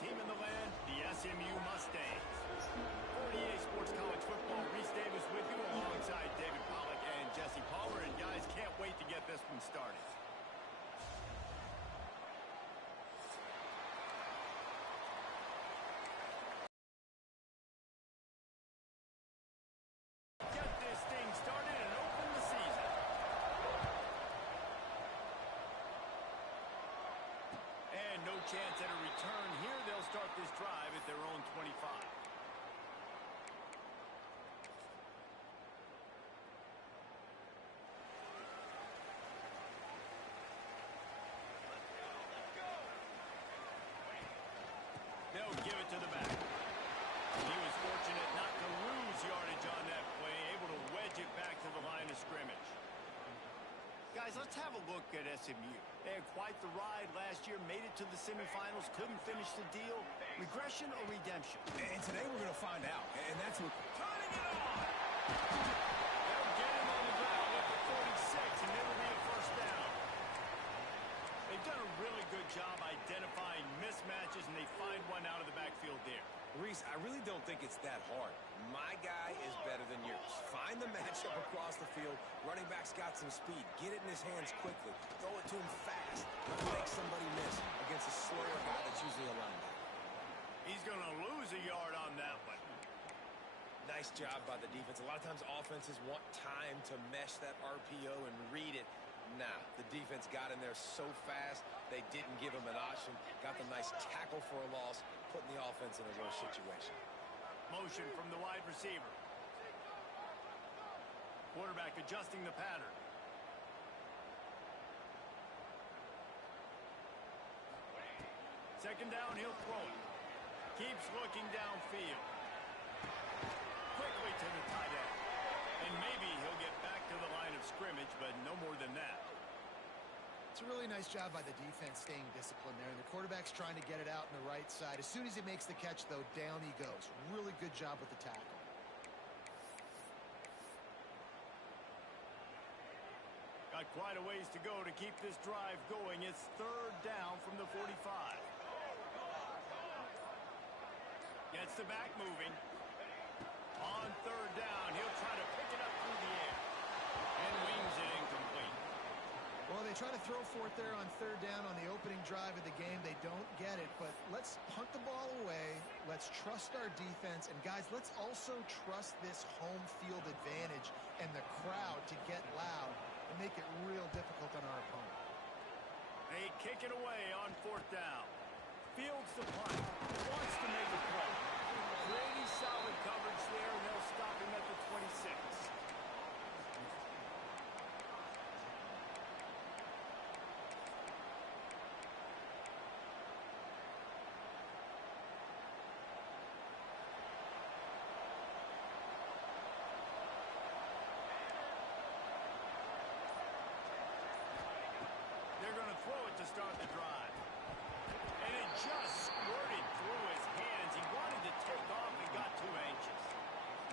team in the land, the SMU Mustangs. 48 Sports College Football, Reese Davis with you alongside David Pollack and Jesse Palmer. And guys, can't wait to get this one started. Get this thing started and open the season. And no chance at a return here. They'll start this drive at their own 25. They'll give it to the back. He was fortunate not to lose yardage on that play, able to wedge it back to the line of scrimmage. Guys, let's have a look at SMU. They had quite the ride last year, made it to the semifinals, couldn't finish the deal. Regression or redemption? And today we're going to find out. And that's what... Turning it on! They'll get him on the ground at the 46, and it'll be a first down. They've done a really good job identifying mismatches, and they find one out of the backfield there. Reese, I really don't think it's that hard. My guy is better than yours. Find the matchup across the field. Running back's got some speed. Get it in his hands quickly. Throw it to him fast. Make somebody miss against a slower guy that's usually a linebacker. He's going to lose a yard on that one. Nice job by the defense. A lot of times offenses want time to mesh that RPO and read it. Nah, the defense got in there so fast, they didn't give him an option. Got the nice tackle for a loss, putting the offense in a worse situation. Motion from the wide receiver. Quarterback adjusting the pattern. Second down, he'll throw it. Keeps looking downfield. Quickly to the tight end. And maybe he'll get back to the line of scrimmage, but no more than that. It's a really nice job by the defense staying disciplined there. And the quarterback's trying to get it out on the right side. As soon as he makes the catch, though, down he goes. Really good job with the tackle. Got quite a ways to go to keep this drive going. It's third down from the 45. Gets the back moving. On third down, he'll try to pick it up through the air. And wings it incomplete. Well, they try to throw for it there on third down on the opening drive of the game. They don't get it, but let's punt the ball away. Let's trust our defense. And, guys, let's also trust this home field advantage and the crowd to get loud and make it real difficult on our opponent. They kick it away on fourth down. Fields the punt. Wants to make a play. Pretty solid coverage there, and they'll stop him at the 26. They're going to throw it to start the drive. And it just squirted through his hands. He wanted to take off and got too anxious.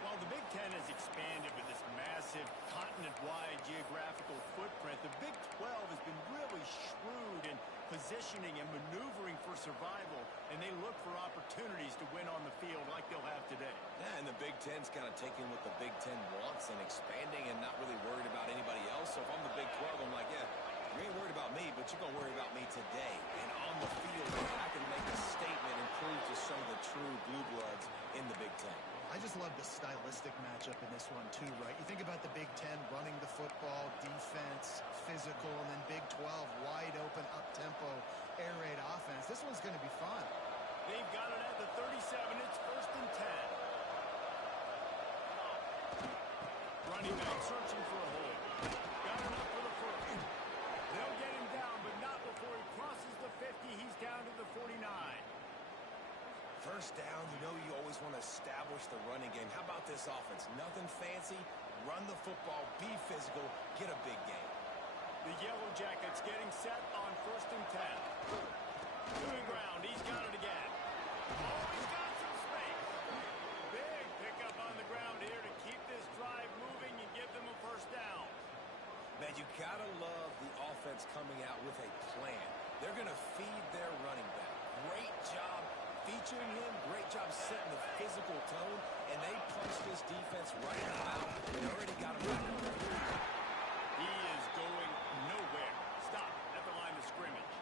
While the Big Ten has expanded with this massive continent-wide geographical footprint, the Big 12 has been really shrewd in positioning and maneuvering for survival, and they look for opportunities to win on the field like they'll have today. Yeah, and the Big Ten's kind of taking what the Big Ten wants and expanding and not really worried about anybody else. So if I'm the Big 12, I'm like, yeah, you ain't worried about me, but you're going to worry about me today. And on the field, I can make a statement and prove to some of the true blue bloods in the Big Ten. I just love the stylistic matchup in this one, too, right? You think about the Big Ten running the football, defense, physical, and then Big 12, wide open, up-tempo, air raid offense. This one's going to be fun. They've got it at the 37. It's first and 10. Running back searching for a hole. Got enough for the first. They'll get him down, but not before he crosses the 50. He's down to the 49. First down, you know you always want to establish the running game. How about this offense? Nothing fancy. Run the football, be physical, get a big game. The Yellow Jackets getting set on first and 10. To the ground. He's got it again. Oh, he's got some space. Big pickup on the ground here to keep this drive moving and give them a first down. Man, you gotta love the offense coming out with a plan. They're gonna feed their running back. Great job featuring him. Great job setting the physical tone, and they punched this defense right in the mouth. They already got him back up there. He is going nowhere. Stop at the line of scrimmage.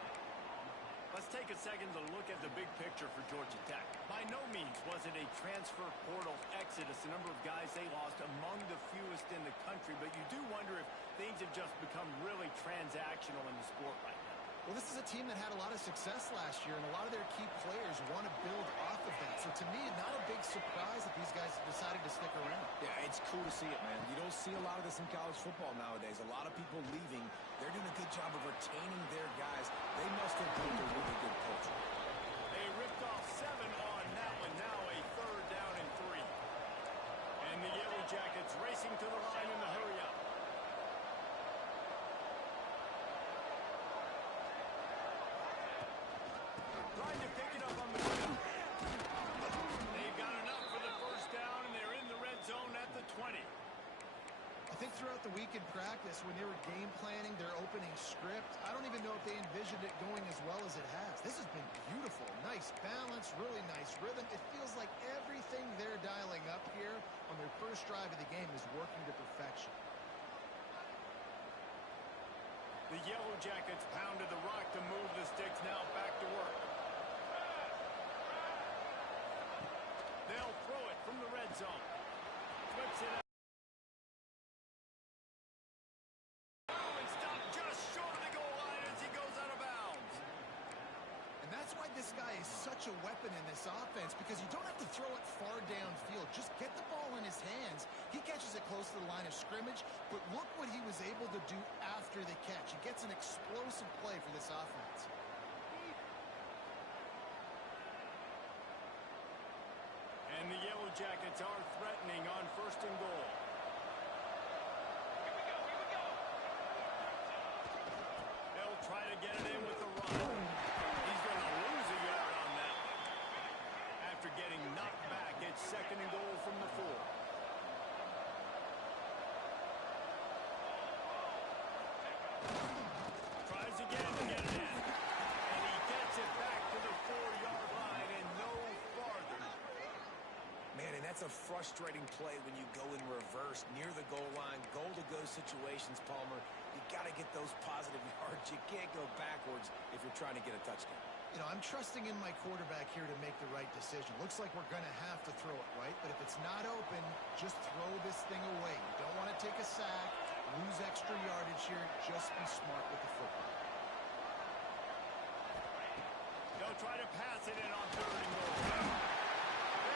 Let's take a second to look at the big picture for Georgia Tech. By no means was it a transfer portal exodus, the number of guys they lost among the fewest in the country, but you do wonder if things have just become really transactional in the sport right now. Well, this is a team that had a lot of success last year, and a lot of their key players want to build off of that. So to me, not a big surprise that these guys decided to stick around. Yeah, it's cool to see it, man. You don't see a lot of this in college football nowadays. A lot of people leaving. They're doing a good job of retaining their guys. They must have built a really good culture. They ripped off 7 on that one. Now a 3rd down and 3. And the Yellow Jackets racing to the line in the hurry-up. Trying to pick it up on the ground. They've got enough for the 1st down, and they're in the red zone at the 20. I think throughout the week in practice, when they were game planning their opening script, I don't even know if they envisioned it going as well as it has. This has been beautiful. Nice balance, really nice rhythm. It feels like everything they're dialing up here on their first drive of the game is working to perfection. The Yellow Jackets pounded the rock to move the sticks. Now back to work. They'll throw it from the red zone. Flips it out. And stopped just short of the goal line as he goes out of bounds. And that's why this guy is such a weapon in this offense, because you don't have to throw it far downfield. Just get the ball in his hands. He catches it close to the line of scrimmage, but look what he was able to do after the catch. He gets an explosive play for this offense. And the Yellow Jackets are threatening on 1st and goal. They'll try to get it in with the run. He's going to lose a yard on that one. After getting knocked back, it's 2nd and goal from the 4. Tries again to get it in. And he gets it back to the 4-yard line and no farther. Man, and that's a frustrating play when you go in reverse near the goal line. Goal-to-go situations, Palmer. You got to get those positive yards. You can't go backwards if you're trying to get a touchdown. You know, I'm trusting in my quarterback here to make the right decision. Looks like we're going to have to throw it, right? But if it's not open, just throw this thing away. You don't want to take a sack, lose extra yardage here. Just be smart with the football. They'll try to pass it in on 3rd and goal.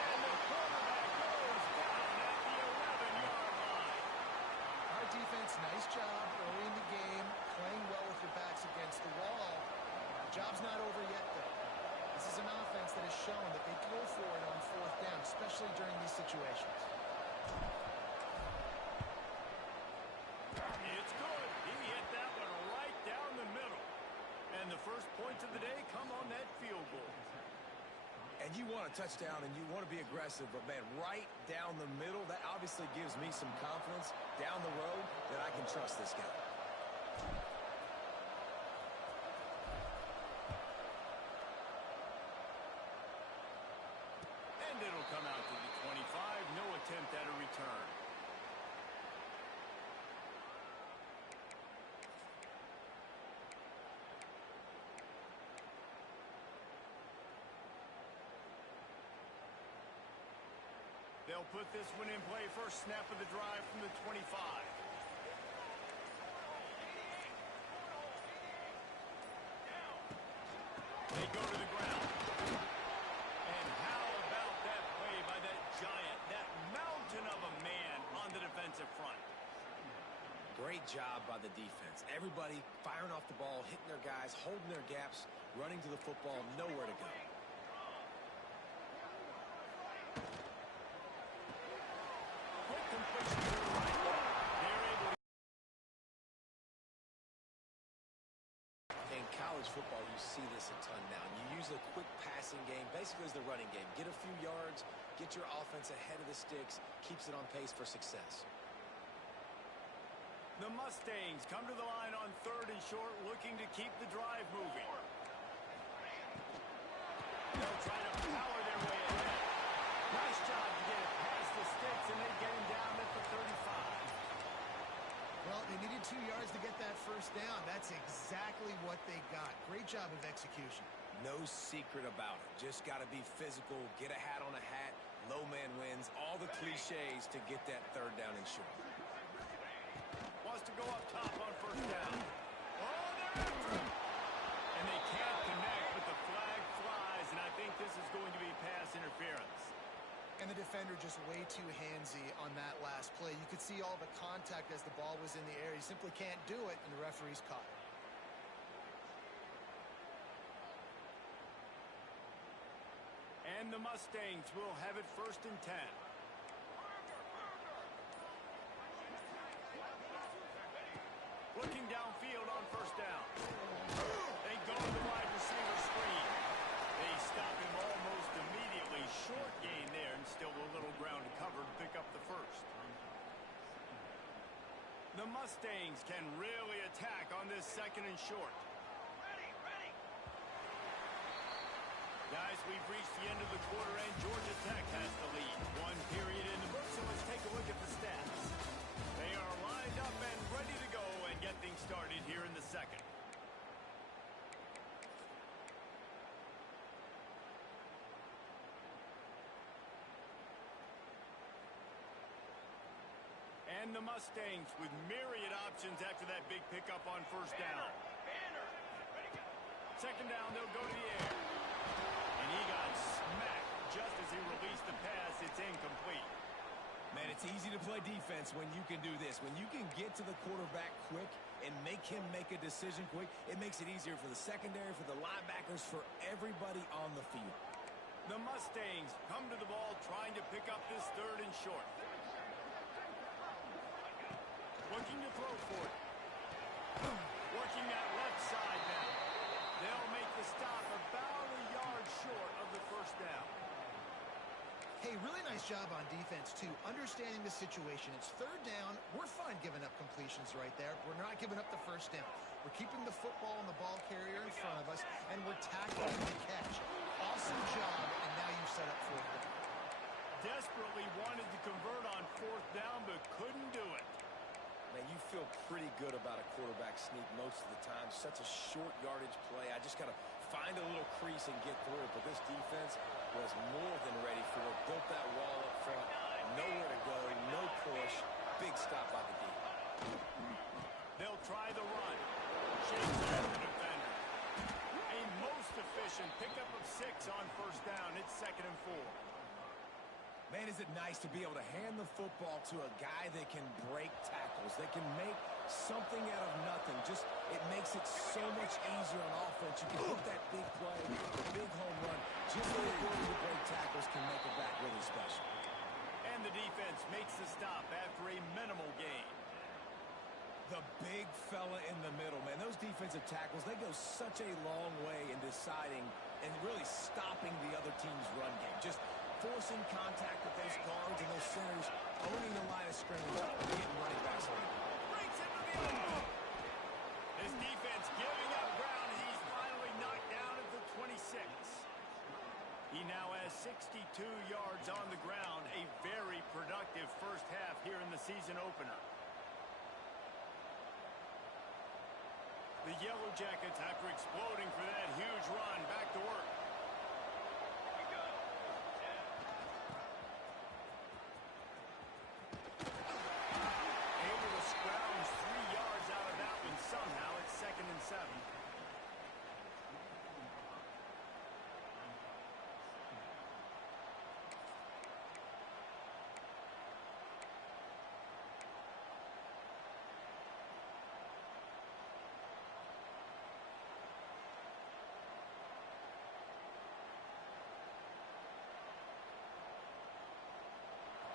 And the quarterback goes down at the 11-yard line. Our defense, nice job early in the game, playing well with your backs against the wall. The job's not over yet, though. This is an offense that has shown that they go for it on 4th down, especially during these situations. It's good. He hit that one right down the middle. And the first points of the day come on that field goal. And you want a touchdown and you want to be aggressive, but, man, right down the middle, that obviously gives me some confidence down the road that I can trust this guy. And it'll come out to the 25. No attempt at a return. They'll put this one in play. First snap of the drive from the 25. They go to the ground. And how about that play by that giant, that mountain of a man on the defensive front? Great job by the defense. Everybody firing off the ball, hitting their guys, holding their gaps, running to the football, nowhere to go. Quick completion to the right. They're able to... In college football, you see this a ton now. You use a quick passing game, basically as the running game. Get a few yards, get your offense ahead of the sticks, keeps it on pace for success. The Mustangs come to the line on 3rd and short, looking to keep the drive moving. They'll try to power their way ahead. Nice job to get it past the sticks, and they get him down at the 35. Well, they needed 2 yards to get that first down. That's exactly what they got. Great job of execution. No secret about it. Just got to be physical, get a hat on a hat, low man wins, all the cliches to get that third down and short. Wants to go up top on first down. Oh, they're after him. And they can't connect, but the flag flies, and I think this is going to be pass interference. And the defender just way too handsy on that last play. You could see all the contact as the ball was in the air. He simply can't do it, and the referee's caught it. And the Mustangs will have it 1st and 10. Looking downfield on first down. They go to the wide receiver screen. They stop him almost immediately. Short gain there, and still a little ground to cover to pick up the first. The Mustangs can really attack on this 2nd and short. Guys, we've reached the end of the quarter, and Georgia Tech has the lead. 1 period in the book, so let's take a look at the stats. They are lined up and ready to go and get things started here in the 2nd. And the Mustangs with myriad options after that big pickup on first down. 2nd down, they'll go to the air. And he got smacked just as he released the pass. It's incomplete. Man, it's easy to play defense when you can do this. When you can get to the quarterback quick and make him make a decision quick, it makes it easier for the secondary, for the linebackers, for everybody on the field. The Mustangs come to the ball trying to pick up this 3rd and short. Looking to throw for it. Working that left side now. They'll make the stop about a yard short of the first down. Hey, really nice job on defense, too. Understanding the situation. It's 3rd down. We're fine giving up completions right there. We're not giving up the first down. We're keeping the football and the ball carrier in front of us, and we're tackling the catch. Awesome job, and now you've set up 4th down. Desperately wanted to convert on 4th down, but couldn't do it. Man, you feel pretty good about a quarterback sneak most of the time. Such a short yardage play. I just got to find a little crease and get through it. But this defense was more than ready for it. Built that wall up front. Nowhere to go. No push. Big stop by the D. They'll try the run. Shakes off the defender. A most efficient pickup of 6 on first down. It's 2nd and 4. Man, is it nice to be able to hand the football to a guy that can break tackles, that can make something out of nothing. Just, it makes it so much easier on offense. You can hit that big play, the big home run. Just the ability to break tackles can make a back really special. And the defense makes the stop after a minimal gain. The big fella in the middle, man. Those defensive tackles, they go such a long way in deciding and really stopping the other team's run game. Just forcing contact with those guards and those centers, owning the line of scrimmage, and getting running backs on it. Breaks into the elbow. His defense giving up ground as he's finally knocked down at the 26. He now has 62 yards on the ground, a very productive first half here in the season opener. The Yellow Jackets, after exploding for that huge run, back to work. Able to scrounge 3 yards out of that one somehow. It's 2nd and 7.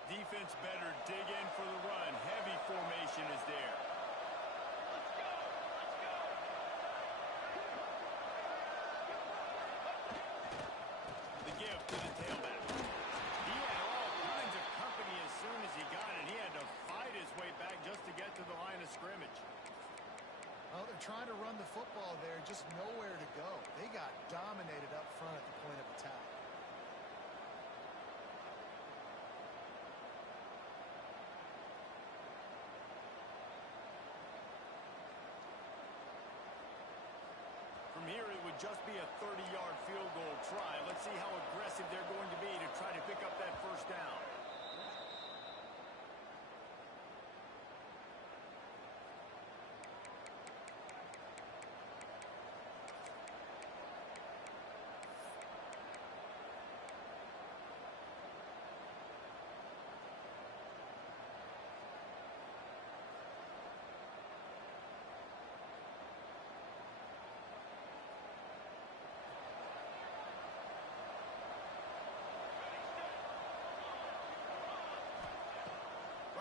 Defense better dig in for the run. Heavy formation is there. The give to the tailback. He had all kinds of company as soon as he got it. He had to fight his way back just to get to the line of scrimmage. Well, they're trying to run the football there, just nowhere to go. They got dominated up front at the point of attack. From here, it would just be a 30-yard field goal try. Let's see how aggressive they're going to be to try to pick up that first down.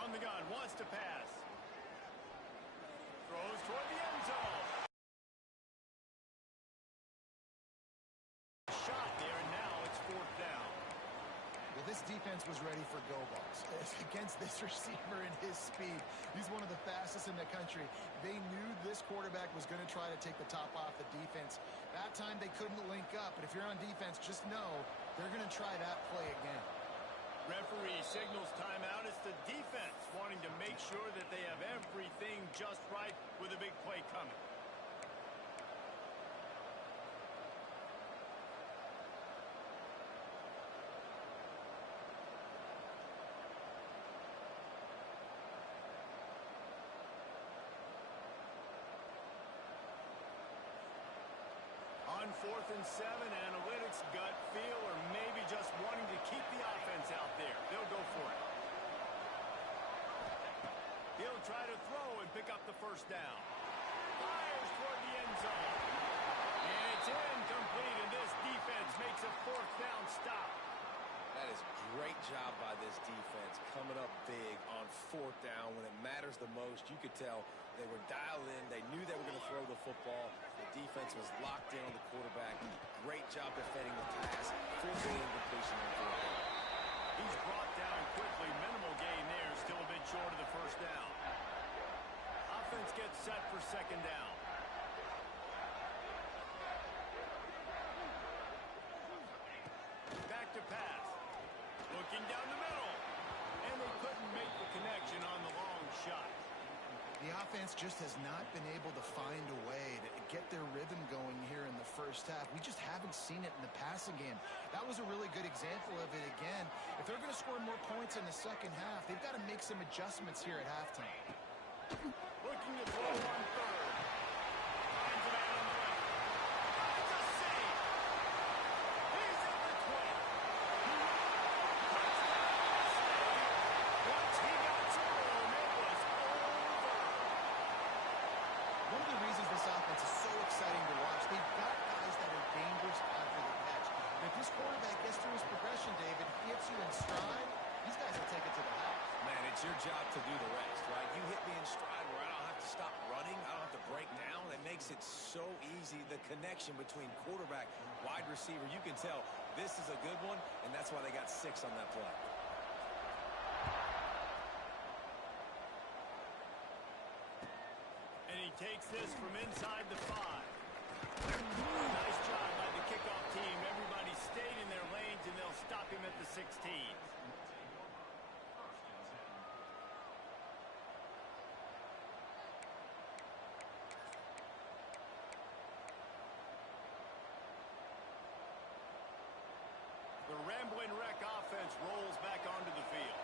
From the gun, wants to pass. Throws toward the end zone. Shot there, and now it's fourth down. Well, this defense was ready for go balls. Against this receiver and his speed, he's one of the fastest in the country. They knew this quarterback was going to try to take the top off the defense. That time they couldn't link up, but if you're on defense, just know they're going to try that play again. Referee signals timeout. It's the defense wanting to make sure that they have everything just right with a big play coming. On 4th and 7, analytics, gut feel, or maybe just wanting to keep the offense out there. They'll go for it. He'll try to throw and pick up the first down. Fires toward the end zone. And it's incomplete, and this defense makes a fourth down stop. That is great job by this defense, coming up big on fourth down when it matters the most. You could tell they were dialed in. They knew they were going to throw the football. The defense was locked in on the quarterback. Great job defending the pass. Forcing incompletion on fourth down. He's brought down quickly. Minimal gain there. Still a bit short of the first down. Offense gets set for second down. Back to pass. Looking down the middle. And they couldn't make the connection on the long shot. The offense just has not been able to find a way to get their rhythm going here in the first half. We just haven't seen it in the passing game. That was a really good example of it again. If they're going to score more points in the second half, they've got to make some adjustments here at halftime. Looking to throw on third. Finds a man on the left. Finds a save. He's at the 20. Once he got to room, it was over. One of the reasons this offense is so exciting to watch, they've got guys that are dangerous after the catch. And if this quarterback gets through his progression, David, hits you in stride, these guys will take it to the house. Man, it's your job to do the rest, right? You hit me in stride where I don't have to stop running. I don't have to break down. It makes it so easy, the connection between quarterback, wide receiver. You can tell this is a good one, and that's why they got 6 on that play. And he takes this from inside the 5. Nice job by the kickoff team. Everybody stayed in their lanes, and they'll stop him at the 16. The rambling wreck offense rolls back onto the field.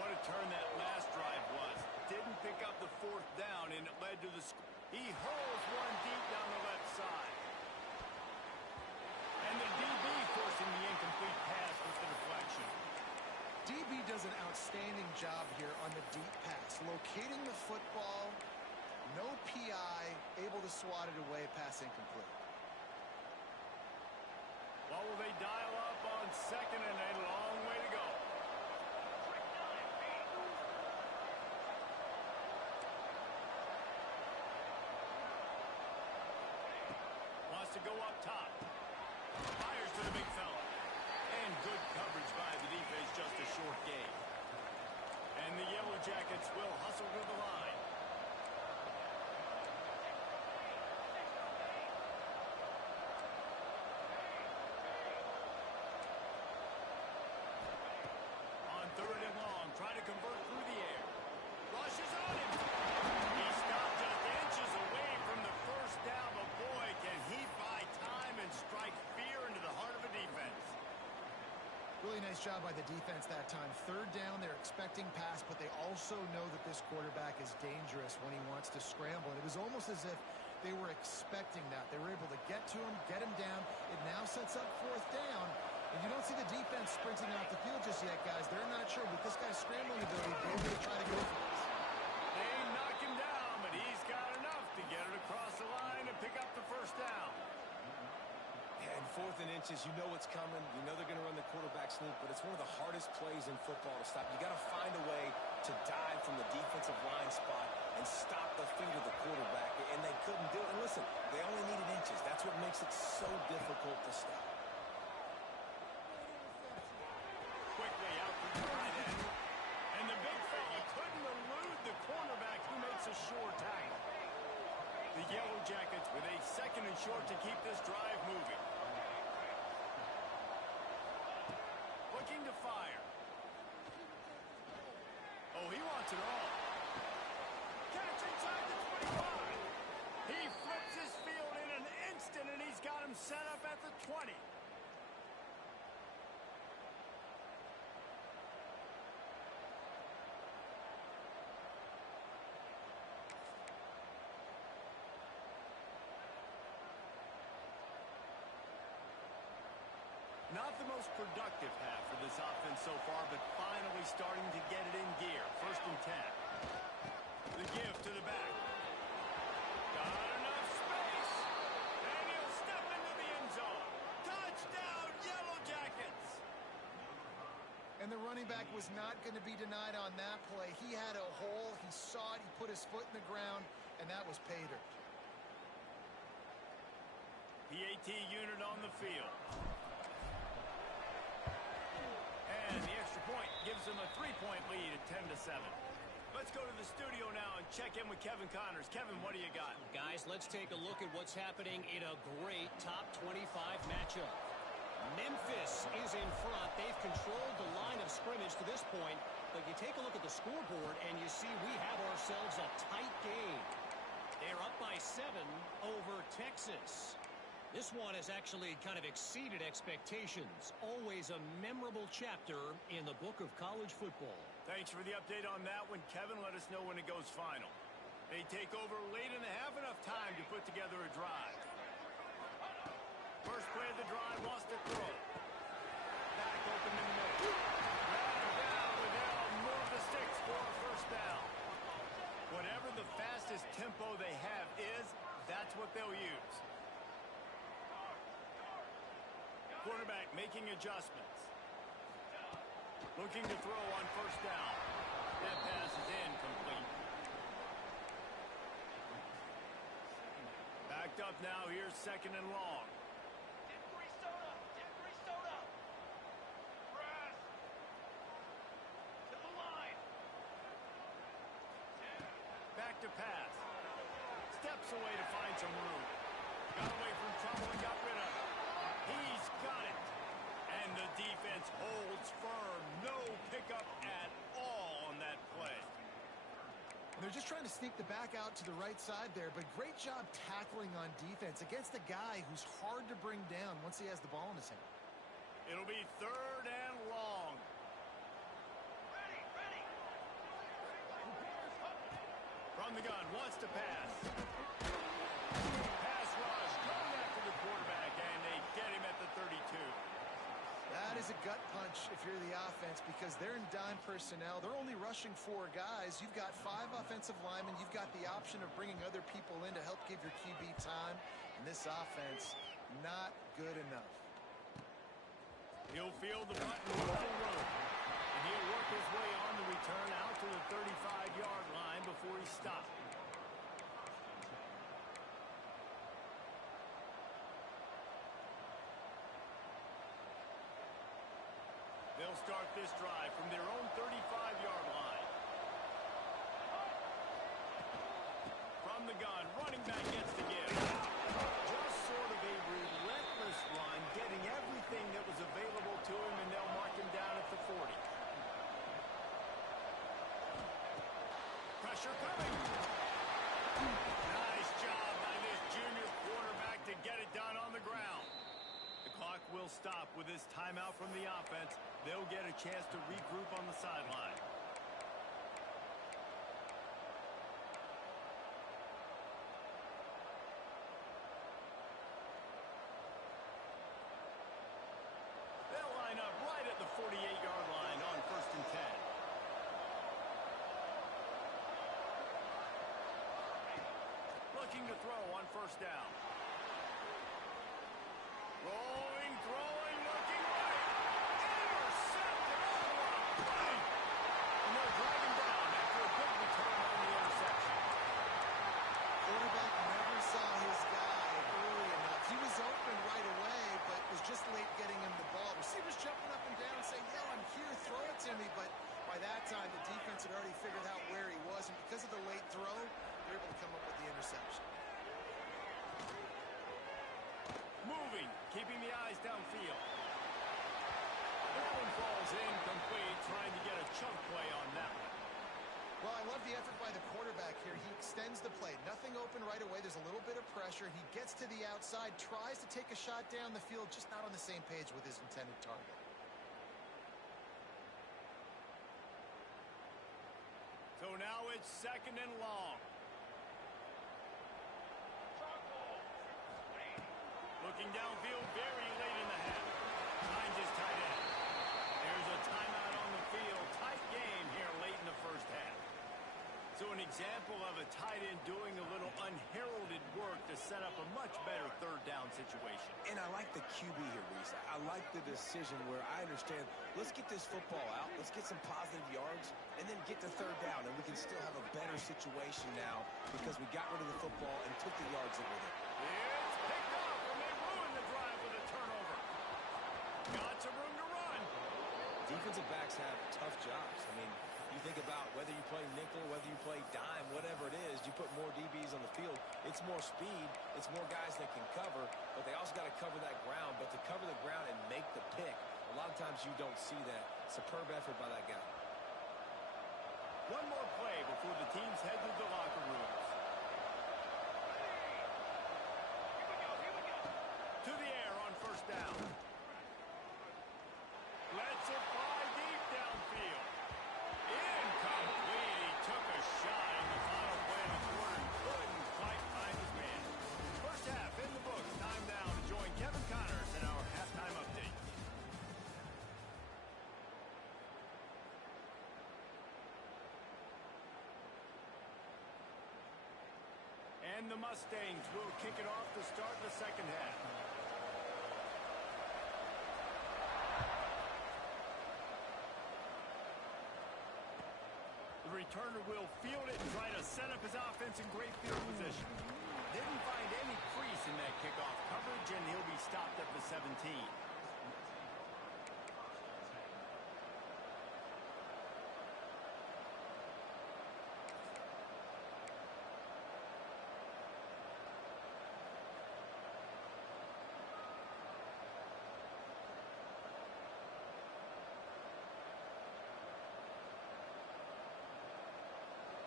What a turn that last drive was. Didn't pick up the fourth down, and it led to the score. He hurls one deep down the left side. And the DB forcing the incomplete pass with the deflection. DB does an outstanding job here on the deep pass. Locating the football, no PI, able to swat it away, pass incomplete. What will they dial up on second, and a long way to go? Wants to go up top. Fires to the big fella. And good coverage by the defense, just a short gain. And the Yellow Jackets will hustle to the line. Really nice job by the defense that time. Third down, they're expecting pass, but they also know that this quarterback is dangerous when he wants to scramble. And it was almost as if they were expecting that. They were able to get to him, get him down. It now sets up fourth down. And you don't see the defense sprinting off the field just yet, guys. They're not sure. With this guy's scrambling ability, they're going to try to go for this. They knock him down, but he's got enough to get it across the line and pick up the first down. Yeah, and 4th and inches, you know what's coming. You know they're going to run the quarterback sneak, but it's one of the hardest plays in football to stop. You got to find a way to dive from the defensive line spot and stop the feet of the quarterback, and they couldn't do it. And listen, they only needed inches. That's what makes it so difficult to stop. Quickly out to the right end. And the big fella couldn't elude the cornerback who makes a sure tackle. The Yellow Jackets with a 2nd and short to keep this drive moving. Looking to fire. Oh, he wants it all. Catch inside the 25. He flips his field in an instant, and he's got him set up at the 20. Not the most productive half for this offense so far, but finally starting to get it in gear. 1st and 10. The give to the back. Got enough space. And he'll step into the end zone. Touchdown, Yellow Jackets. And the running back was not going to be denied on that play. He had a hole. He saw it. He put his foot in the ground, and that was pay dirt. PAT unit on the field. And the extra point gives them a 3-point lead at 10-7. Let's go to the studio now and check in with Kevin Connors. Kevin, what do you got? Guys, let's take a look at what's happening in a great top 25 matchup. Memphis is in front. They've controlled the line of scrimmage to this point, but you take a look at the scoreboard and you see we have ourselves a tight game. They're up by 7 over Texas. This one has actually kind of exceeded expectations. Always a memorable chapter in the book of college football. Thanks for the update on that one, Kevin. Let us know when it goes final. They take over late in the half, enough time to put together a drive. First play of the drive, wants to throw. Back open in the middle. Right down with L, move the sticks for a first down. Whatever the fastest tempo they have is, that's what they'll use. Quarterback making adjustments. Looking to throw on first down. That pass is incomplete. Backed up now. Here's 2nd and long. Back to pass. Steps away to find some room. Got away from trouble and got rid of it. He's got it. And the defense holds firm. No pickup at all on that play. They're just trying to sneak the back out to the right side there, but great job tackling on defense against a guy who's hard to bring down once he has the ball in his hand. It'll be 3rd and long. From the gun, wants to pass. Pass rush, going after the quarterback, and they get him at the 32. That is a gut punch if you're the offense because they're in dime personnel. They're only rushing 4 guys. You've got 5 offensive linemen. You've got the option of bringing other people in to help give your QB time. And this offense, not good enough. He'll field the button with a little room. And he'll work his way on the return out to the 35-yard line before he stops. They'll start this drive from their own 35-yard line. From the gun, running back gets the give. Just sort of a relentless run, getting everything that was available to him, and they'll mark him down at the 40. Pressure coming. Nice job by this junior quarterback to get it done on the ground. The clock will stop with this timeout from the offense. They'll get a chance to regroup on the sideline. They'll line up right at the 48-yard line on 1st and 10. Looking to throw on 1st down. Rolling, throwing, looking right. Intercepted. Oh, what a play. And they'll drag him down after a good return on the interception. Quarterback never saw his guy early enough. He was open right away, but was just late getting him the ball. Receivers jumping up and down saying, yo, I'm here, throw it to me. But by that time, the defense had already figured out where he was. And because of the late throw, they're able to come up with the interception. Moving, keeping the eyes downfield. That one falls incomplete, trying to get a chunk play on that one. Well, I love the effort by the quarterback here. He extends the play. Nothing open right away. There's a little bit of pressure. He gets to the outside, tries to take a shot down the field, just not on the same page with his intended target. So now it's 2nd and long. Looking downfield very late in the half. Finds his tight end. There's a timeout on the field. Tight game here late in the 1st half. So an example of a tight end doing a little unheralded work to set up a much better 3rd down situation. And I like the QB here, Reese. I like the decision where I understand, let's get this football out, let's get some positive yards, and then get to 3rd down, and we can still have a better situation now because we got rid of the football and took the yards with it. It's picked up, and they ruin the drive with a turnover. Got some room to run. Defensive backs have tough jobs. I mean, you think about whether you play nickel, whether you play dime, whatever it is, you put more DBs on the field. It's more speed. It's more guys that can cover, but they also got to cover that ground. But to cover the ground and make the pick, a lot of times you don't see that. Superb effort by that guy. One more play before the teams head to the locker rooms. To the air on 1st down. Lets it fly deep downfield. Incomplete. He took a shot in the final play of the quarter and couldn't quite find his man. 1st half in the books. Time now to join Kevin Connors in our halftime update. And the Mustangs will kick it off to start the 2nd half. The returner will field it and try to set up his offense in great field position. Didn't find any crease in that kickoff coverage, and he'll be stopped at the 17.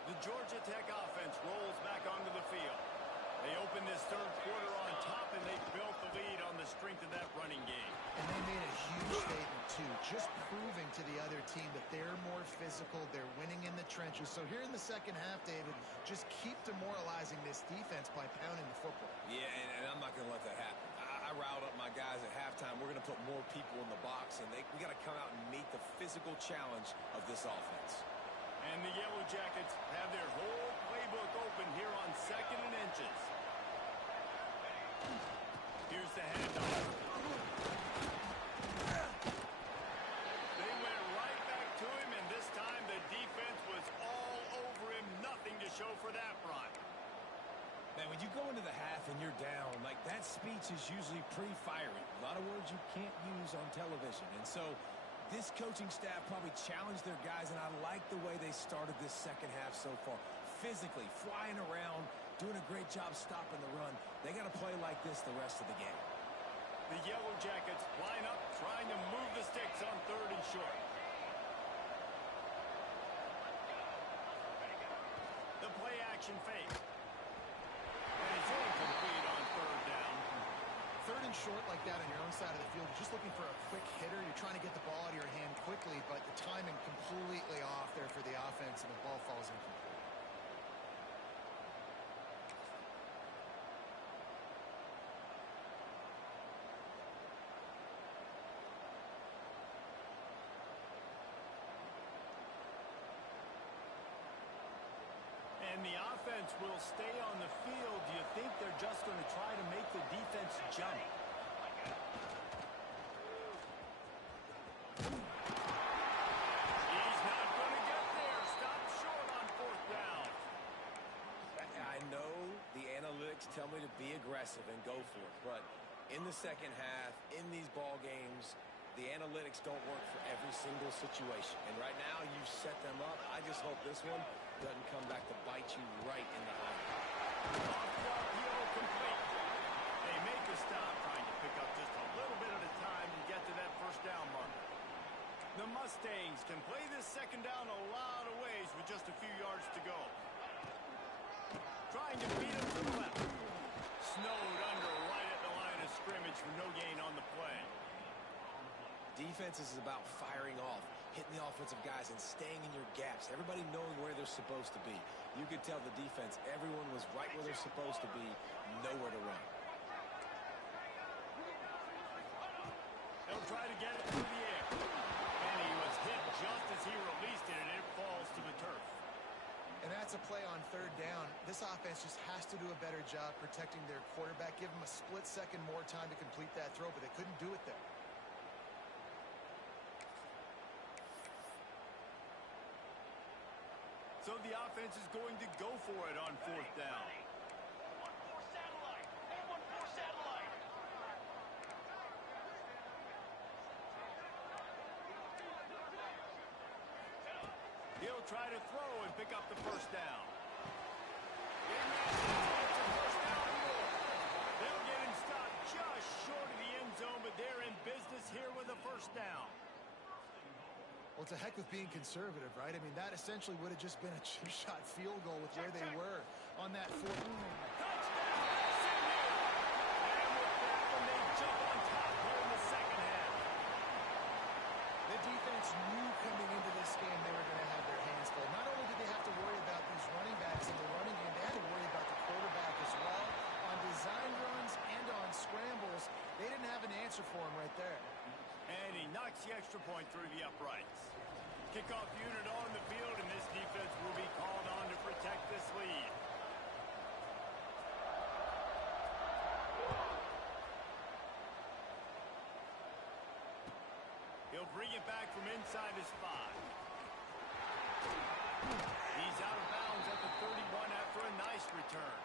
The Georgia Tech offense rolls back onto the field. They open this 3rd quarter on top, and they built the lead on the strength of that running game. And they made a huge statement, too, just proving to the other team that they're more physical, they're winning in the trenches. So here in the 2nd half, David, just keep demoralizing this defense by pounding the football. Yeah, and I'm not going to let that happen. I riled up my guys at halftime. We're going to put more people in the box, and we got to come out and meet the physical challenge of this offense. And the Yellow Jackets have their whole playbook open here on 2nd and inches. Here's the handoff. They went right back to him, and this time the defense was all over him. Nothing to show for that, Brian. Man, when you go into the half and you're down, like that speech is usually pretty fiery. A lot of words you can't use on television. And so this coaching staff probably challenged their guys, and I like the way they started this 2nd half so far. Physically, flying around, doing a great job stopping the run. They got to play like this the rest of the game. The Yellow Jackets line up, trying to move the sticks on 3rd and short. The play action fake. And it's incomplete on 3rd down. 30 and short like that on your own side of the field, you're just looking for a quick hitter. You're trying to get the ball out of your hand quickly, but the timing completely off there for the offense, and the ball falls incomplete. And the offense will stay on the field. Do you think they're just going to try to make the defense jump? He's not going to get there. Stop short on fourth down. I know the analytics tell me to be aggressive and go for it, but in the second half, in these ball games, the analytics don't work for every single situation. And right now, you've set them up. I just hope this one doesn't come back to bite you right in the eye. Off the RPO complete. They make a stop, trying to pick up just a little bit at a time to get to that first down marker. The Mustangs can play this second down a lot of ways with just a few yards to go. Trying to beat him to the left. Snowed under right at the line of scrimmage for no gain on the play. Defense is about firing off, hitting the offensive guys, and staying in your gaps. Everybody knowing where they're supposed to be. You could tell the defense, everyone was right where they're supposed to be, nowhere to run. They'll try to get it through the air. And he was hit just as he released it, and it falls to the turf. And that's a play on third down. This offense just has to do a better job protecting their quarterback. Give him a split second more time to complete that throw, but they couldn't do it there. So the offense is going to go for it on fourth down. 1-4 satellite. 1-4 satellite. He'll try to throw and pick up the first down. It's a first down and more. They'll get him stopped just short of the end zone, but they're in business here with a first down. Well, to heck with being conservative, right? I mean, that essentially would have just been a chip shot field goal with where they were on that fourth. Touchdown, SMU! And with that one, they jump on top here in the second half. The defense knew coming into this game they were going to have their hands full. Not only did they have to worry about these running backs in the running game, they had to worry about the quarterback as well. On design runs and on scrambles, they didn't have an answer for him right there. And he knocks the extra point through the uprights. Kickoff unit on the field, and this defense will be called on to protect this lead. He'll bring it back from inside his 5. He's out of bounds at the 31 after a nice return.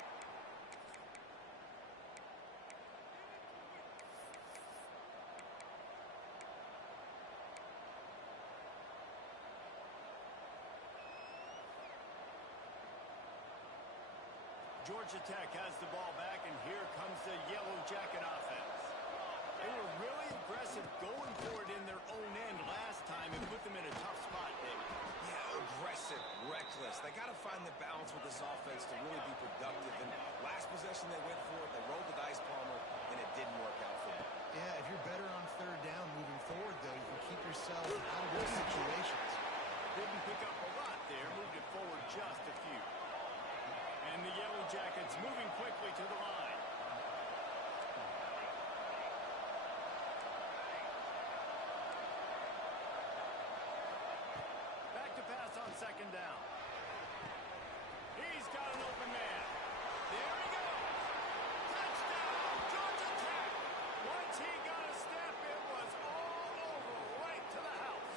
Georgia Tech has the ball back, and here comes the Yellow Jacket offense. They were really aggressive going for it in their own end last time and put them in a tough spot, David. Yeah, aggressive, reckless. They got to find the balance with this offense to really be productive. And last possession they went for it, they rolled the dice, Palmer, and it didn't work out for them. Yeah, if you're better on third down moving forward, though, you can keep yourself out of those situations. Didn't pick up a lot there, moved it forward just a few. And the Yellow Jackets moving quickly to the line. Back to pass on second down. He's got an open man. There he goes. Touchdown, Georgia Tech. Once he got a step, it was all over, right to the house.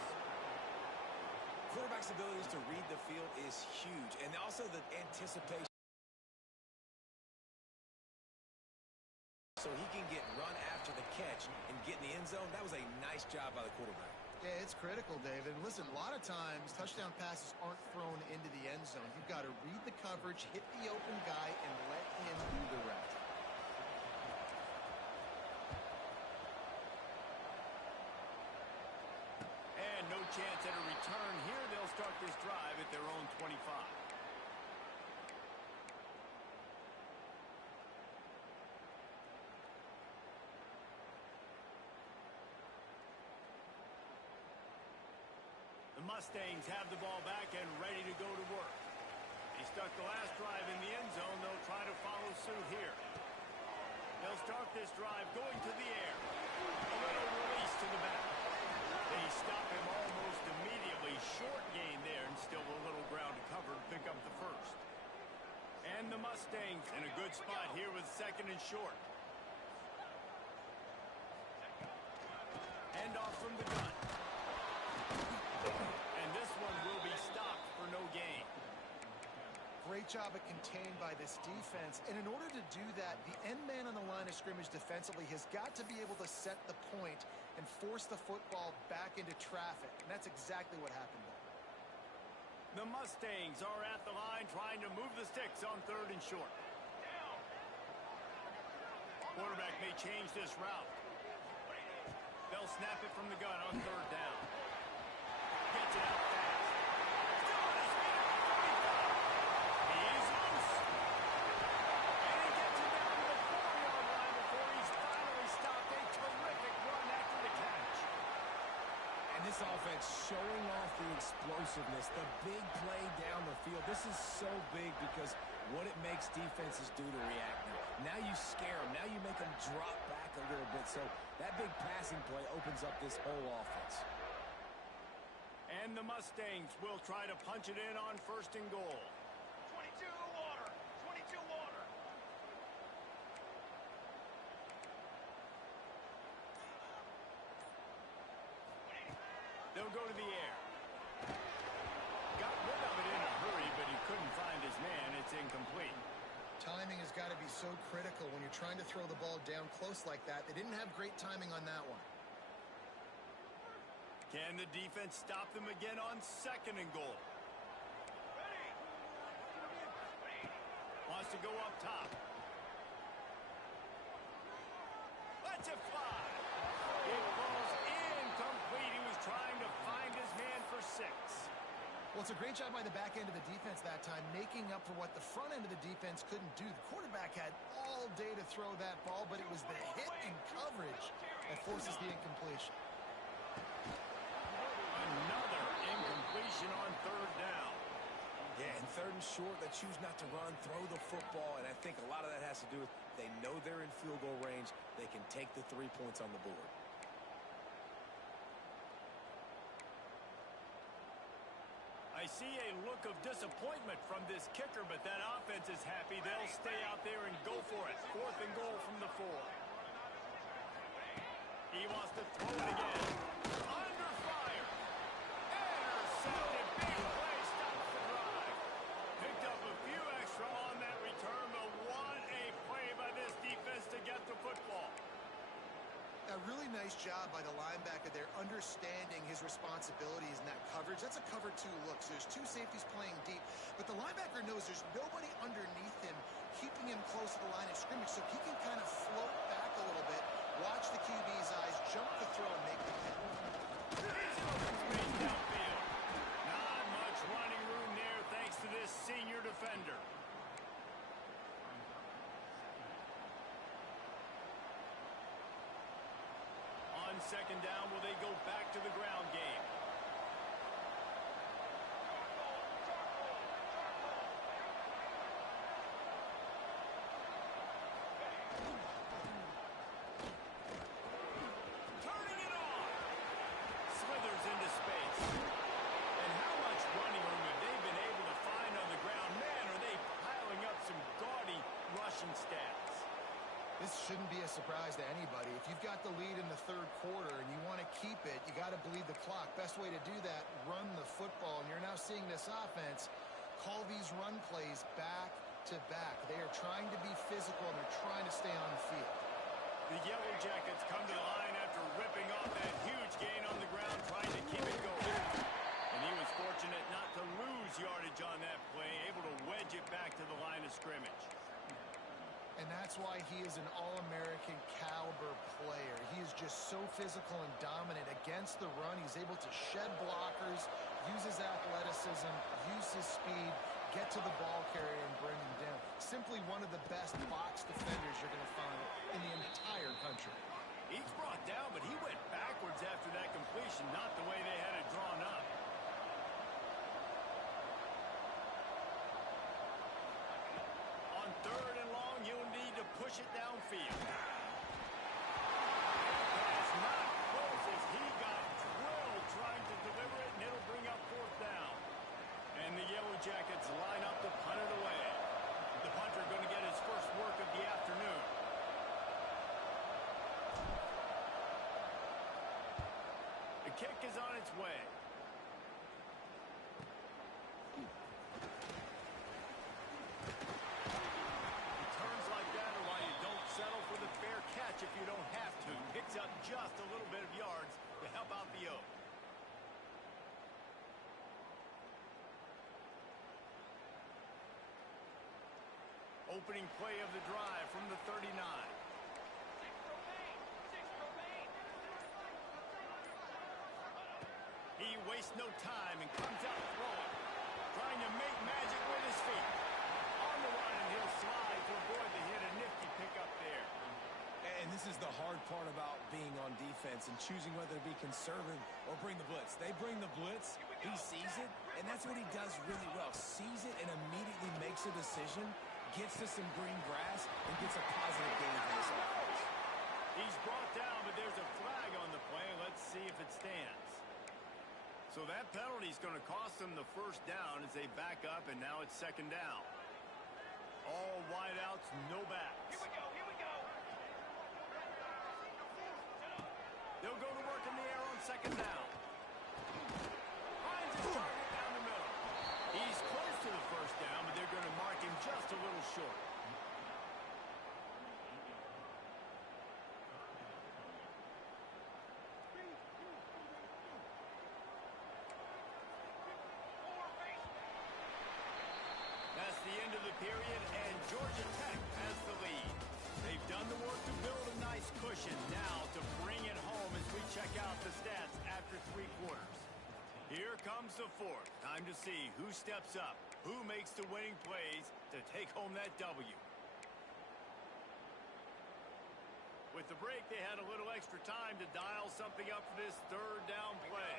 Quarterback's abilities to read the field is huge, and also the anticipation. So he can get run after the catch and get in the end zone. That was a nice job by the quarterback. Yeah, it's critical, David. Listen, a lot of times touchdown passes aren't thrown into the end zone. You've got to read the coverage, hit the open guy, and let him do the rest. And no chance at a return here. They'll start this drive at their own 25. Mustangs have the ball back and ready to go to work. They stuck the last drive in the end zone. They'll try to follow suit here. They'll start this drive going to the air. A little release to the back. They stop him almost immediately. Short gain there and still a little ground to cover to pick up the first. And the Mustangs in a good spot here with second and short. Hand off from the gun. And this one will be stopped for no gain. Great job at contained by this defense. And in order to do that, the end man on the line of scrimmage defensively has got to be able to set the point and force the football back into traffic. And that's exactly what happened there. The Mustangs are at the line trying to move the sticks on third and short. Quarterback may change this route. They'll snap it from the gun on third down. Gets it out fast. Still on his feet at the 35. He's loose. And he gets it down to the 4-yard line before he's finally stopped. A terrific run after the catch. And this offense showing off the explosiveness, the big play down the field. This is so big because what it makes defenses do to react now. Now you scare them. Now you make them drop back a little bit. So that big passing play opens up this whole offense. And the Mustangs will try to punch it in on first and goal. 22 water. 22 water. They'll go to the air. Got rid of it in a hurry, but he couldn't find his man. It's incomplete. Timing has got to be so critical when you're trying to throw the ball down close like that. They didn't have great timing on that one. Can the defense stop them again on second and goal? Wants to go up top. Lets it fly. It falls incomplete. He was trying to find his man for 6. Well, it's a great job by the back end of the defense that time, making up for what the front end of the defense couldn't do. The quarterback had all day to throw that ball, but it was the hit and coverage that forces the incompletion. Another incompletion on third down. Yeah, and third and short, they choose not to run, throw the football, and I think a lot of that has to do with they know they're in field goal range. They can take the 3 points on the board. I see a look of disappointment from this kicker, but that offense is happy. They'll stay out there and go for it. Fourth and goal from the 4. He wants to throw it again. Under fire. Intercepted. Big play. Stops the drive. Picked up a few extra on that return, but what a play by this defense to get the football. A really nice job by the linebacker there, understanding his responsibilities in that coverage. That's a cover 2 look. So there's 2 safeties playing deep, but the linebacker knows there's nobody underneath him, keeping him close to the line of scrimmage, so he can kind of float back a little bit, watch the QB's eyes, jump the throw, and make the hit. Space downfield. Not much running room there thanks to this senior defender. On second down, will they go back to the ground game? Turning it on. Slithers into space. And how much running room have they been able to find on the ground? Man, are they piling up some gaudy rushing stats. This shouldn't be a surprise to anybody. If you've got the lead in the third quarter and you want to keep it, you got to bleed the clock. Best way to do that, run the football. And you're now seeing this offense call these run plays back to back. They are trying to be physical and they're trying to stay on the field. The Yellow Jackets come to the line after ripping off that huge gain on the ground, trying to keep it going. And he was fortunate not to lose yardage on that play, able to wedge it back to the line of scrimmage. And that's why he is an All-American caliber player. He is just so physical and dominant against the run. He's able to shed blockers, use his athleticism, use his speed, get to the ball carrier and bring him down. Simply one of the best box defenders you're going to find in the entire country. He's brought down, but he went backwards after that completion, not the way they had it drawn up. push it downfield. Pass not close as he got drilled trying to deliver it, and it'll bring up fourth down. And the Yellow Jackets line up to punt it away. The punter going to get his first work of the afternoon. The kick is on its way. Returns like that are why you don't settle for the fair catch if you don't have to. Picks up just a little bit of yards to help out the Oak. Opening play of the drive from the 39. He wastes no time and comes out throwing. Trying to make magic with his feet. On the run, and he'll slide to avoid the hit. A nifty pickup there. And this is the hard part about being on defense and choosing whether to be conservative or bring the blitz. They bring the blitz, he sees it, and that's what he does really well. Sees it and immediately makes a decision, gets to some green grass, and gets a positive gain for this offense. He's brought down, but there's a flag on the play. Let's see if it stands. So that penalty is going to cost them the first down as they back up, and now it's second down. All wideouts, no backs. Here we go, here we go. They'll go to work in the air on second down. Finds his target down the middle. He's close to the first down, but they're going to mark him just a little short. That's the end of the period, and Georgia Tech has the lead. They've done the work to build a nice cushion. Now to bring it home as we check out the stats after 3 quarters. Here comes the fourth. Time to see who steps up, who makes the winning plays to take home that W. With the break, they had a little extra time to dial something up for this third down play.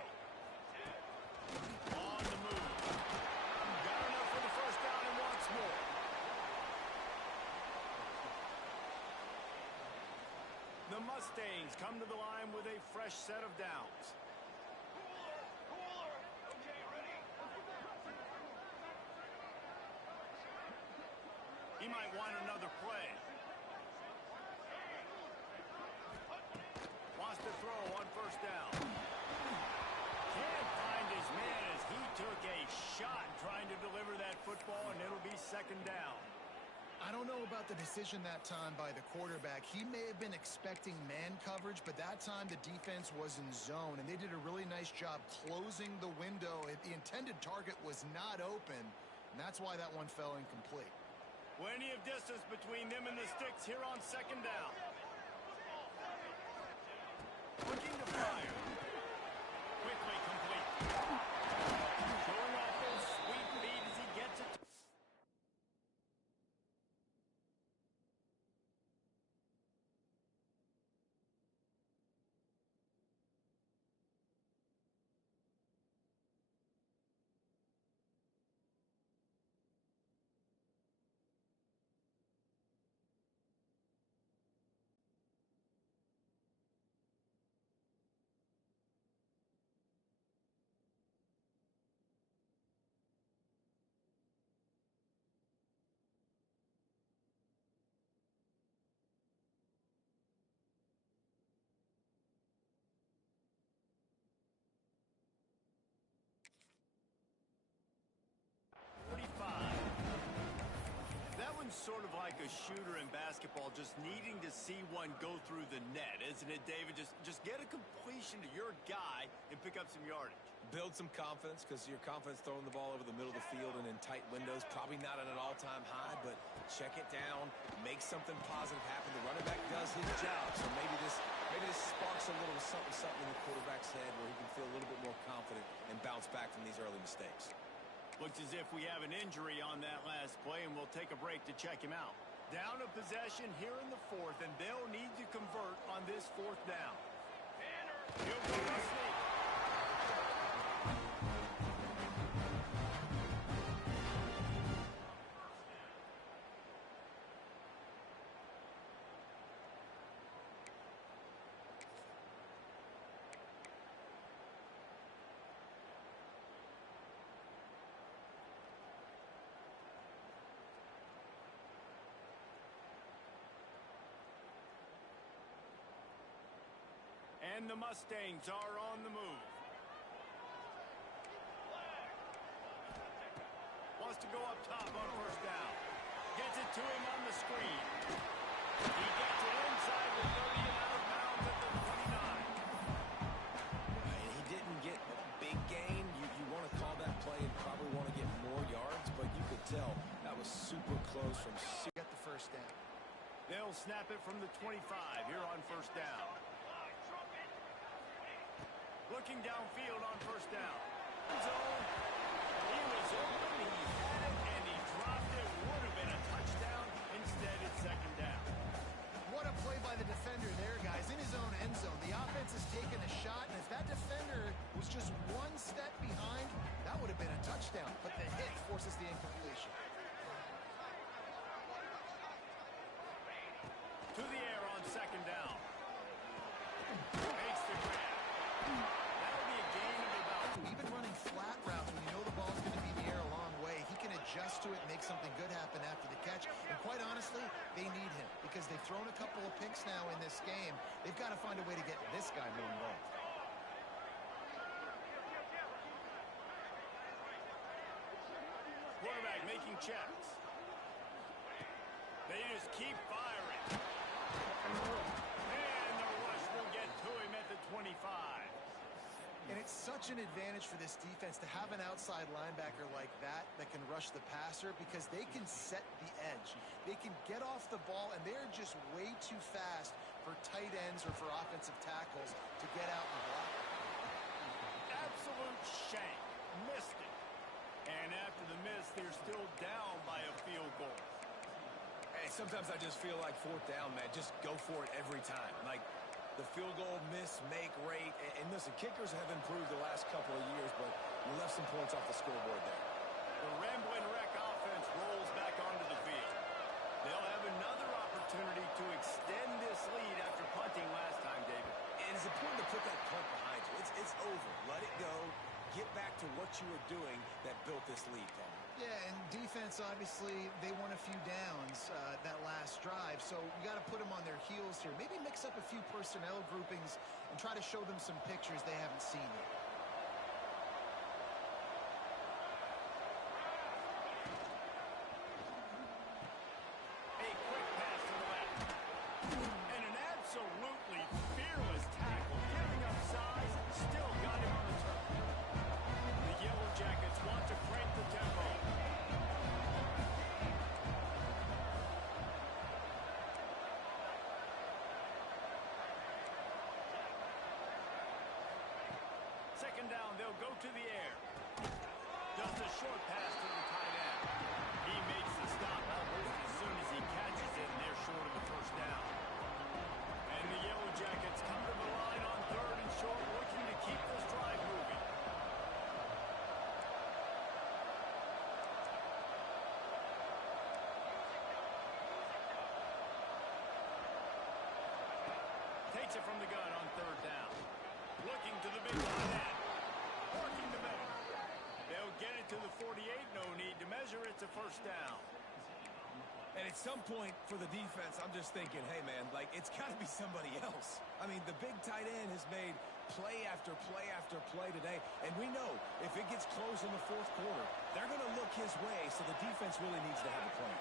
On the move. Got enough for the first down and wants more. The Mustangs come to the line with a fresh set of downs. Cooler. Okay, ready? He might want another play. Wants to throw on first down. Can't find his man as he took a shot trying to deliver that football, and it'll be second down. I don't know about the decision that time by the quarterback. He may have been expecting man coverage, but that time the defense was in zone, and they did a really nice job closing the window. The intended target was not open, and that's why that one fell incomplete. Plenty of distance between them and the sticks here on second down. Looking to fire. Quickly complete. Showing off those sweet feet as he gets it. Sort of like a shooter in basketball, just needing to see one go through the net, isn't it, David? Just get a completion to your guy and pick up some yardage. Build some confidence, because your confidence throwing the ball over the middle of the field and in tight windows, probably not at an all-time high, but check it down, make something positive happen. The running back does his job, so maybe this sparks a little something in the quarterback's head where he can feel a little bit more confident and bounce back from these early mistakes. Looks as if we have an injury on that last play, and we'll take a break to check him out. Down a possession here in the fourth, and they'll need to convert on this fourth down. He'll go to sneak. And the Mustangs are on the move. Wants to go up top on first down. Gets it to him on the screen. He gets it inside the 30 and out of bounds at the 29. He didn't get a big gain. You want to call that play and probably want to get more yards, but you could tell that was super close from... Get the first down. They'll snap it from the 25 here on first down. Looking downfield on first down. Zone. He was open, he had it, and he dropped it. Would have been a touchdown. Instead, it's second down. What a play by the defender there, guys. In his own end zone, the offense has taken a shot, and if that defender was just one step behind, that would have been a touchdown. But the hit forces the incompletion. To the air on second down. Makes the grab. That'll be a gain of about... Even running flat routes when you know the ball's going to be in the air a long way, he can adjust to it and make something good happen after the catch. And quite honestly, they need him because they've thrown a couple of picks now in this game. They've got to find a way to get this guy more involved. Quarterback making checks. They just keep firing. And the rush will get to him at the 25. And it's such an advantage for this defense to have an outside linebacker like that can rush the passer because they can set the edge. They can get off the ball, and they're just way too fast for tight ends or for offensive tackles to get out and block. Absolute shank. Missed it. And after the miss, they're still down by a field goal. Hey, sometimes I just feel like fourth down, man. Just go for it every time. Like, the field goal miss-make rate. And listen, kickers have improved the last couple of years, but you left some points off the scoreboard there. The Ramblin' Wreck offense rolls back onto the field. They'll have another opportunity to extend this lead after punting last time, David. And it's important to put that punt behind you. It's over. Let it go. Get back to what you were doing that built this lead, Tom. Yeah, and defense, obviously, they won a few downs that last drive, so you got to put them on their heels here. Maybe mix up a few personnel groupings and try to show them some pictures they haven't seen yet. A quick pass to the left. And an absolutely fearless tackle, giving up size, still got him on the turf. The Yellow Jackets want to crank the tempo. Second down, they'll go to the air. Just a short pass to the tight end. He makes the stop almost as soon as he catches it, and they're short of the first down. And the Yellow Jackets come to the line on third and short, looking to keep this drive moving. Takes it from the gun on third down. Looking to the big tight end. Working the middle. They'll get it to the 48. No need to measure. It's a first down. And at some point for the defense, I'm just thinking, hey, man, like, it's got to be somebody else. I mean, the big tight end has made play after play after play today. And we know if it gets close in the fourth quarter, they're going to look his way, so the defense really needs to have a plan.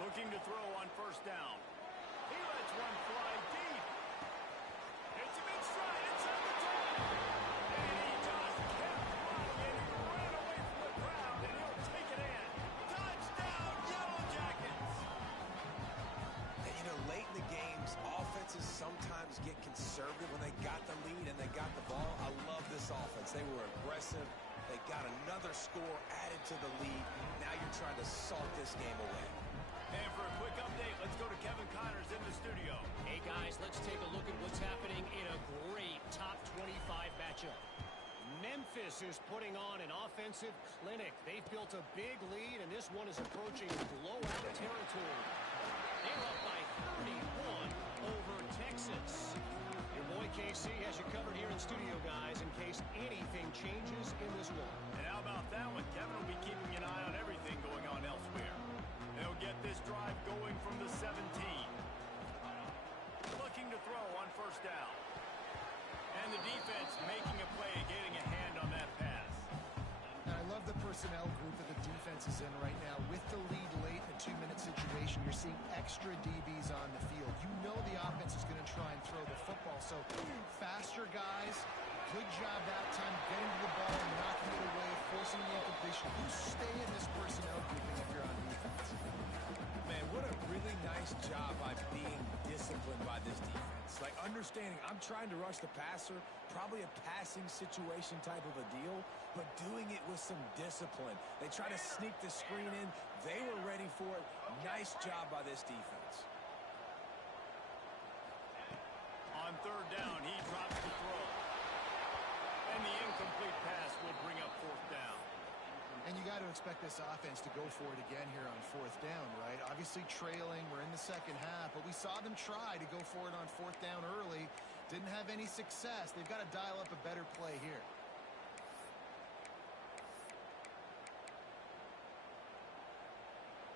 Looking to throw on first down. He lets one fly deep. It's a big stride inside the 10. And he just kept running, and he ran away from the crowd, and he'll take it in. Touchdown, Yellow Jackets! And, you know, late in the games, offenses sometimes get conservative when they got the lead and they got the ball. I love this offense. They were aggressive. They got another score added to the lead. Now you're trying to salt this game away. And for a quick update, let's go to Kevin Connors in the studio. Hey, guys, let's take a look at what's happening in a great top 25 matchup. Memphis is putting on an offensive clinic. They've built a big lead, and this one is approaching blowout territory. They're up by 31 over Texas. Your boy KC has you covered here in studio, guys, in case anything changes in this one. And how about that one? Kevin will be keeping an eye on everything going on elsewhere. defense is in right now. With the lead late in a 2-minute situation, you're seeing extra DBs on the field. You know the offense is going to try and throw the football. So faster guys, good job that time getting to the ball, knocking it away, forcing the incompletion. You stay in this personnel grouping if you're on defense. Man, what a really nice job by being disciplined by this defense. Like, understanding I'm trying to rush the passer, probably a passing situation type of a deal, but doing it with some discipline. They try to sneak the screen in. They were ready for it. Nice job by this defense. On third down, he drops the throw. And the incomplete pass will bring up fourth down. And you got to expect this offense to go for it again here on fourth down, right? Obviously trailing. We're in the second half, but we saw them try to go for it on fourth down early. Didn't have any success. They've got to dial up a better play here.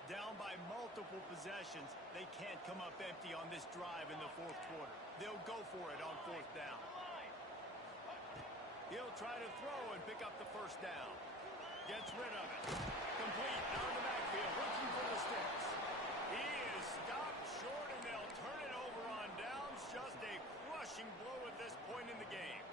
Down by multiple possessions, they can't come up empty on this drive in the fourth quarter. They'll go for it on fourth down. He'll try to throw and pick up the first down. Gets rid of it. Complete out of the backfield, looking for the sticks. He is stopped short, and they'll turn it over on downs. Just a crushing blow at this point in the game.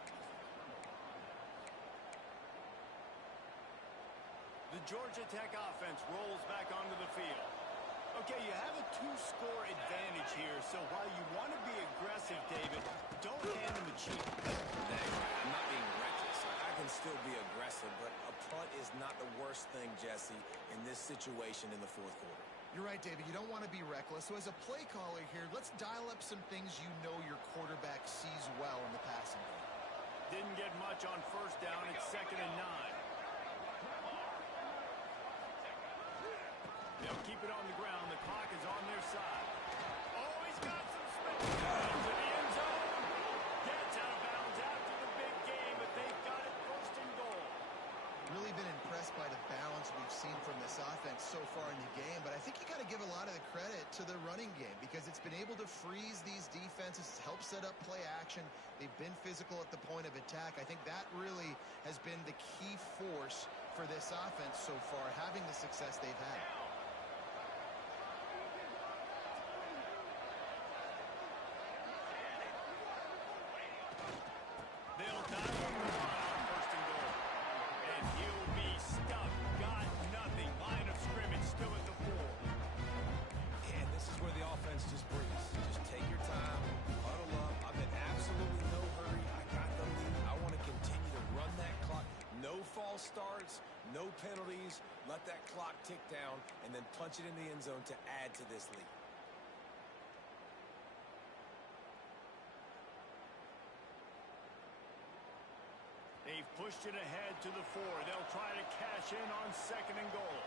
The Georgia Tech offense rolls back onto the field. Okay, you have a 2-score advantage here, so while you want to be aggressive, David, don't hand them a cheat. I'm not being reckless. I can still be aggressive, but a punt is not the worst thing, Jesse, in this situation in the fourth quarter. You're right, David. You don't want to be reckless. So as a play caller here, let's dial up some things you know your quarterback sees well in the passing game. Didn't get much on first down. It's 2nd and 9. They'll keep it on the ground. The clock is on their side. Oh, he's got some space. Into the end zone. Gets out of bounds after the big game, but they've got it 1st and goal. Really been impressed by the balance we've seen from this offense so far in the game, but I think you got to give a lot of the credit to the running game because it's been able to freeze these defenses, help set up play action. They've been physical at the point of attack. I think that really has been the key force for this offense so far, having the success they've had. They'll dial up the run on 1st and goal. And he'll be stuffed. Got nothing. Line of scrimmage still at the 4. And this is where the offense just breathes. Just take your time, huddle up. I'm in absolutely no hurry. I got the lead. I want to continue to run that clock. No false starts, no penalties. Let that clock tick down, and then punch it in the end zone to add to this lead. They've pushed it ahead to the 4. They'll try to cash in on 2nd and goal.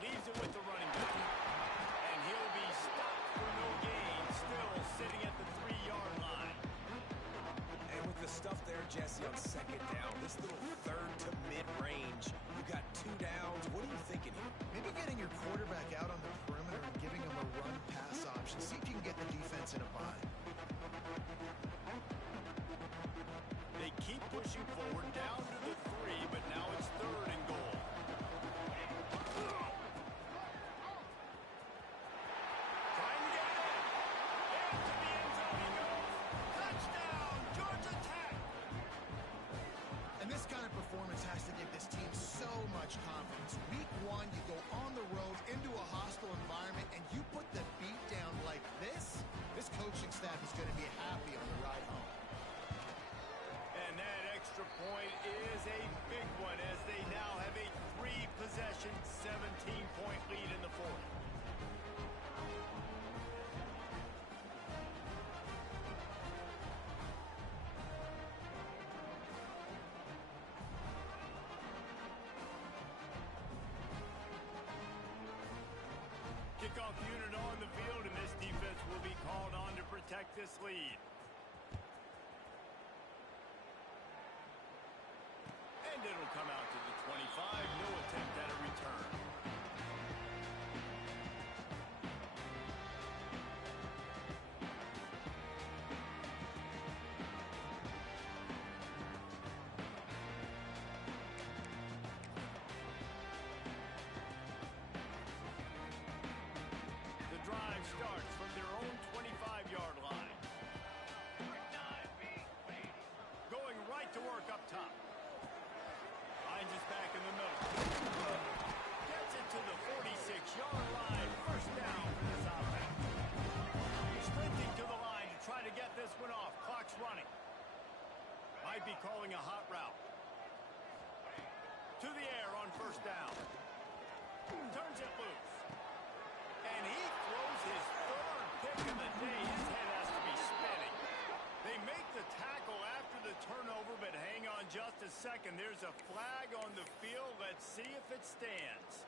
Leaves it with the running back. And he'll be stopped for no gain. Still sitting at the 3-yard line. And with the stuff there, Jesse, on 2nd down, this little 3rd to mid-range, you got 2 downs. What are you thinking here? Maybe getting your quarterback out on the perimeter and giving him a run-pass option. See if you can get the defense in a bind. They keep pushing forward down to the 3, but now it's 3rd and goal. Trying to get it in. Into the end zone he goes. Touchdown, Georgia Tech. And this kind of performance has to give this team so much confidence. Week 1, you go on the road into a hostile environment, and you put the beat down like this. This coaching staff is going to be happy on the ride home. And that extra point is a big one as they now have a 3-possession, 17-point lead in the 4th. Kickoff unit on the field, and this defense will be called on to protect this lead. And it'll come out to the 25. No attempt at a return. to work up top. Finds us back in the middle. Gets it to the 46-yard line. First down for this offense. Sprinting to the line to try to get this one off. Clock's running. Might be calling a hot route. To the air on first down. Turns it loose. And he throws his third pick of the day. His head has to be spinning. They make the tackle after the turnover, but hang on just a second. There's a flag on the field. Let's see if it stands.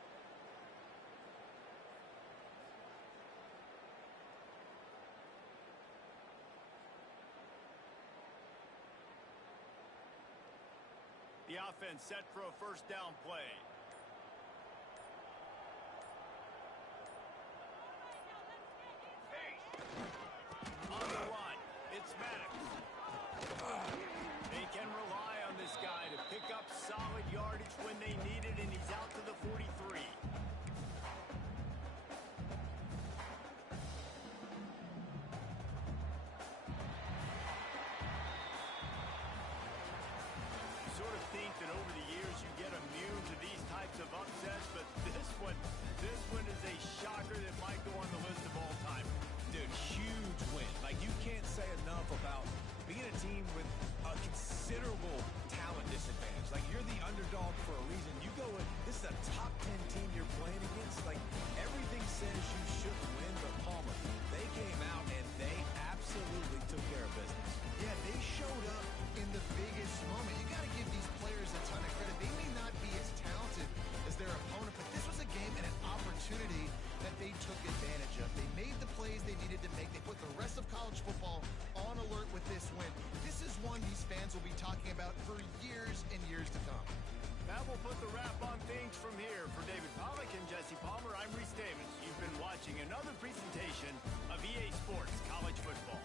The offense set for a first down play. On the run, it's Maddox. They can rely on this guy to pick up solid yardage when they need it, and he's out to the 43. Sort of think that over the years you get immune to these types of upsets, but this one is a shocker that might go on the list of all time. Dude, huge win. Like, you can't say enough about being a team with a considerable talent disadvantage. Like, you're the underdog for a reason. You go with, this is a top 10 team you're playing against. Like, everything says you should win, but Palmer, they came out and they absolutely took care of business. Yeah, they showed up in the biggest moment. You got to give these players a ton of credit. They may not be as talented as their opponent, but this was a game and an opportunity that they took advantage of. They made the plays they needed to make. They put the rest of college football on alert with this win. This is one these fans will be talking about for years and years to come. That will put the wrap on things from here. For David Pollack and Jesse Palmer, I'm Reese Davis. You've been watching another presentation of EA Sports College Football.